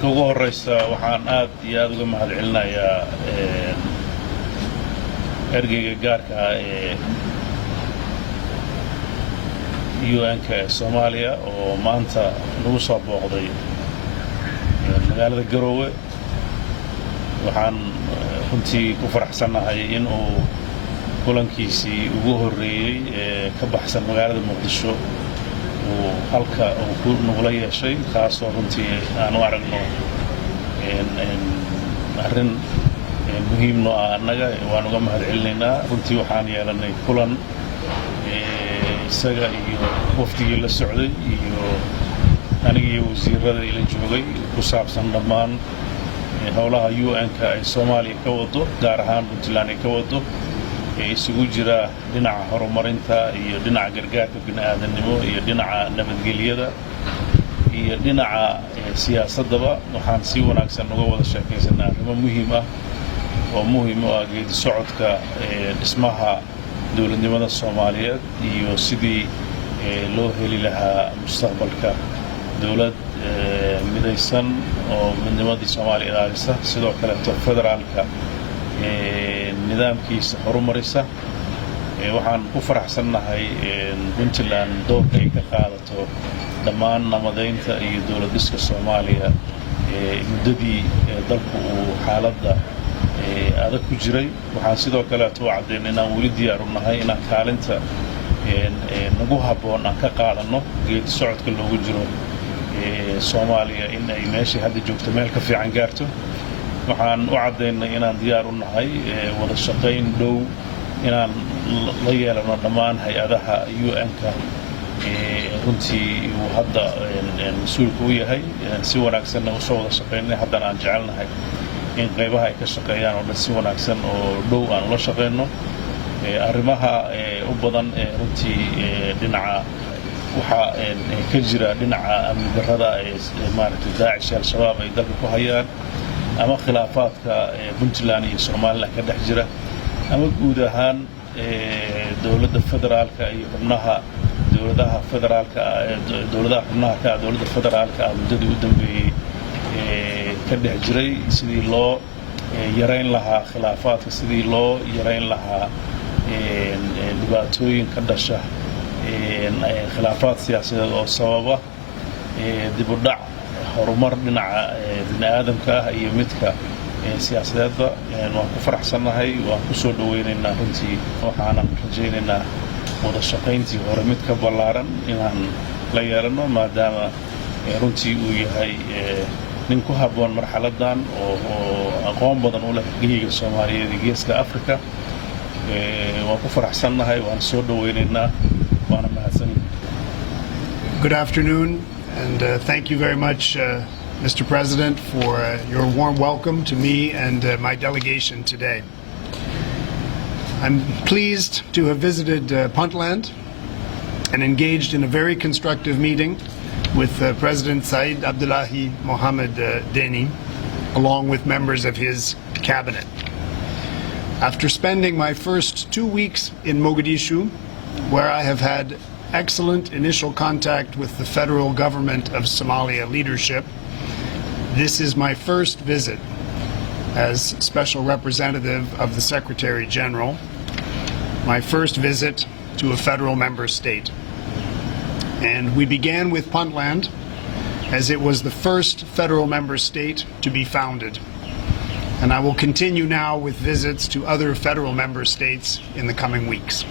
marka ugu horeysa waxaan aad iyo aad uga mahadcelinayaa ergeyga gaarka ah ee UN-ka Soomaaliya oo maanta lagu soo booqday magaalada Garoowe. waxaan runtii ku faraxsanahay in uu kulankiisii ugu horeeyay ka baxsan magaalada Muqdisho uu halka uu ku nugla yeeshay, taasoo runtii aan u aragno arrin muhiim noo ah annaga. waan uga mahadcelinaynaa. runtii waxaan yeelanay kulan isaga iyo wafdigii la socday iyo aniga iyo wasiirada ila joogay ku saabsan dhammaan howlaha UN-ka ay Soomaaliya ka wado, gaar ahaan Puntland ay ka wado, isugu jira dhinaca horumarinta iyo dhinaca gargaarka bini'aadanimo iyo dhinaca nabadgelyada iyo dhinaca siyaasadaba. waxaan si wanaagsan uga wada sheekaysanaa arrimo muhiim ah oo muhiim u ah geedi socodka dhismaha dowladnimada Soomaaliyeed iyo sidii loo heli lahaa mustaqbalka dowlad midaysan oo midnimadii Soomaaliya ilaalisa, sidoo kale federaalka nidaamkiisa horumarisa. waxaan ku faraxsanahay Puntland doorka ay ka qaadato dhammaan nabadaynta iyo dowlad dhiska Soomaaliya muddadii dalku uu xaaladda adag ku jiray. waxaan sidoo kale u caddayn inaan weli diyaar u nahay inaan kaalinta nagu habboon aan ka qaadano geedi socodka loogu jiro Soomaaliya in ay meeshii hadda joogto meel ka fiican gaarto. waxaan u caddaynay inaan diyaar u nahay wada shaqayn dhow inaan la yeelano dhammaan hay-adaha UN-ka runtii uu hadda mas-uulka u yahay, si wanaagsanna usoo wada shaqaynay. haddana aan jecelnahay in qaybaha ay ka shaqeeyaan oo dhan si wanaagsan oo dhow aan ula shaqayno. arrimaha u badan runtii dhinaca waxaa ka jira dhinaca amni darrada maaragtay Daacish al-Shabaab ay dalka ku hayaan, ama khilaafaadka Puntland iyo Somaliland ka dhex jira, ama guud ahaan dowladda federaalka iyo xubnaha dowladaha federaalka dowladaha xubnaha ka dowladda federaalka muddadii u dambeeyay ka dhex jiray, sidii loo yareyn lahaa khilaafaadka, sidii loo yareyn lahaa dhibaatooyin ka dhasha khilaafaad siyaasadeed oo sababa dib u dhac horumar dhinaca bini'aadamka ah iyo midka siyaasadeedba. waan ku faraxsanahay, waan ku soo dhawaynaynaa runtii. waxaanan rajaynaynaa wada shaqayntii hore mid ka ballaaran inaan la yeelano, maadaama runtii uu yahay nin ku habboon marxaladan oo aqoon badan u leh geyga Soomaaliyeed iyo geeska Afrika. waan ku faraxsanahay, waan soo dhawaynaynaa, waana mahadsanyihiin. Good afternoon, and thank you very much, Mr. President, for your warm welcome to me and my delegation today. I'm pleased to have visited Puntland and engaged in a very constructive meeting with President Siciid Cabdullaahi Mohammed Deni, along with members of his cabinet. After spending my first 2 weeks in Mogadishu, where I have had excellent initial contact with the federal government of Somalia leadership, this is my first visit as Special Representative of the Secretary General, my first visit to a federal member state. And we began with Puntland, as it was the first federal member state to be founded. And I will continue now with visits to other federal member states in the coming weeks.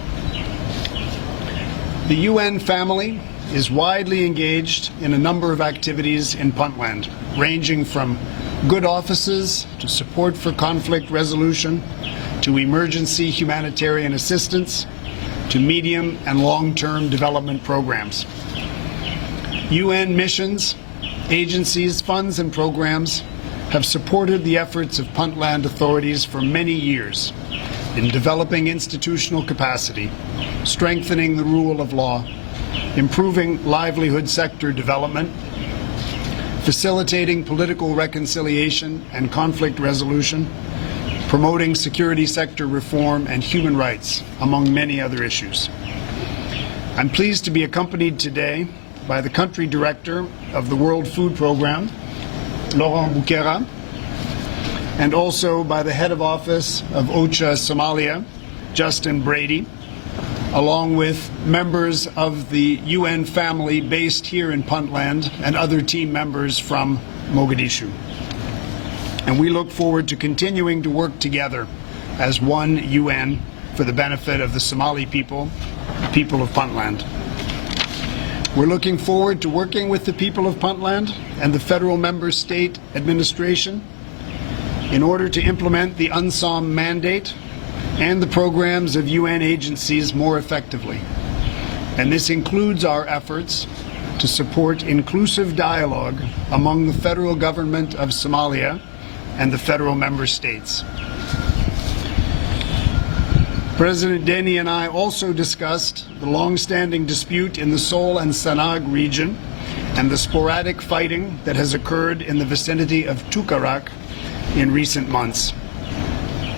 The UN family is widely engaged in a number of activities in Puntland, ranging from good offices to support for conflict resolution, to emergency humanitarian assistance, to medium and long-term development programs. UN missions, agencies, funds and programs have supported the efforts of Puntland authorities for many years in developing institutional capacity, strengthening the rule of law, improving livelihood sector development, facilitating political reconciliation and conflict resolution, promoting security sector reform and human rights, among many other issues. I'm pleased to be accompanied today by the country director of the World Food Programme, Laurent Bukera, and also by the head of office of OCHA Somalia, Justin Brady, along with members of the UN family based here in Puntland and other team members from Mogadishu. And we look forward to continuing to work together as one UN for the benefit of the Somali people, the people of Puntland. We're looking forward to working with the people of Puntland and the federal member state administration in order to implement the UNSOM mandate and the programs of UN agencies more effectively. And this includes our efforts to support inclusive dialogue among the federal government of Somalia and the federal member states. President Deni and I also discussed the long-standing dispute in the Sol and Sanag region and the sporadic fighting that has occurred in the vicinity of Tukarak in recent months.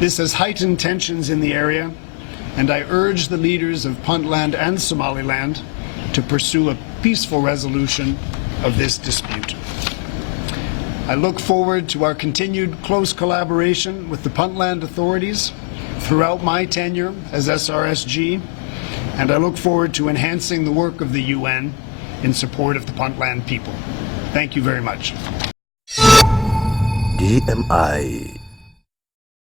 This has heightened tensions in the area, and I urge the leaders of Puntland and Somaliland to pursue a peaceful resolution of this dispute. I look forward to our continued close collaboration with the Puntland authorities throughout my tenure as SRSG, and I look forward to enhancing the work of the UN in support of the Puntland people. Thank you very much. DMI